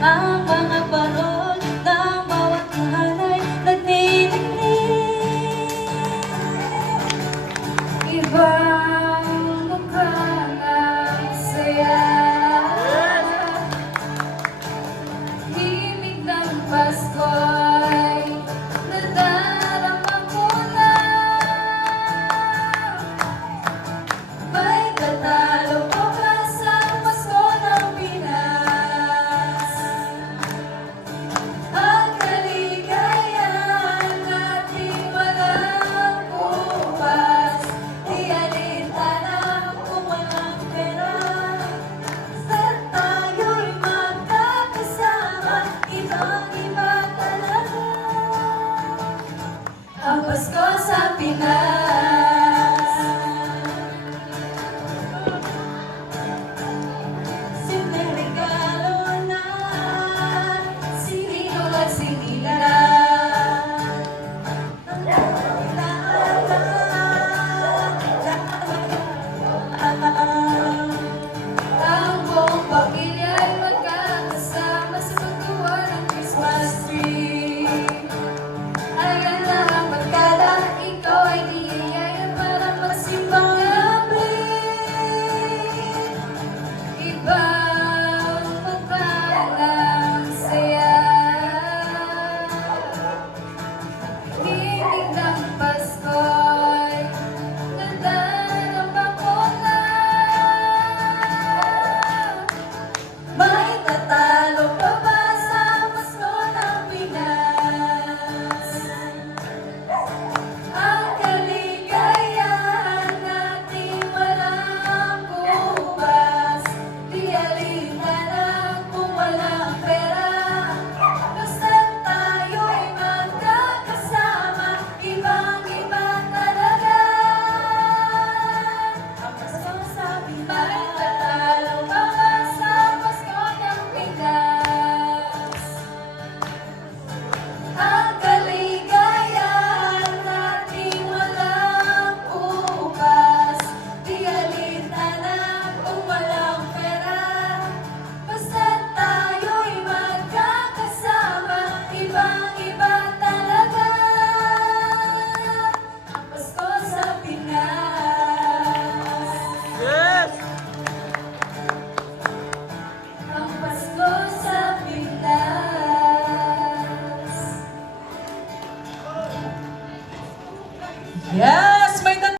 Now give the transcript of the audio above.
Ang mga parol ng bawat hanay nagniningning. Ibang mukha ng saya, himig ng Pasko'y nadarama ko na. May tatalo pa ba sa Pasko ng Pinas? Ang kaligayahan natin walang bukas, di alintana kung walang pera. Basta't tayo'y magkakasama, ibang-iba talaga ang Pasko sa Pinas. Simpleng regalo na Sinino at sinila, ang buong pamilya'y magkakasama sa paggawa ng Christmas tree. Ayan na ang pagkala, ikaw ay niyayaya para magsimbang gabi. Ibang mukha ng saya, himig ng Pasko'y nadarama ko na. may tatalo pa ba sa Pasko ng Pinas? Ang kaligayahan natin walang bukas, di alintana kung walang pera. Basta't tayo'y magkakasama, ibang-iba talaga Ang Pasko sa may Pinas. tatalo pa ba sa Pasko ng Pinas? Ang kaligayahan natin walang bukas, di alintana kung walang pera. Basta't tayo'y magkakasama, ibang-iba talaga ang Pasko sa Pinas. Yes! Ang Pasko sa Pinas. Yeah!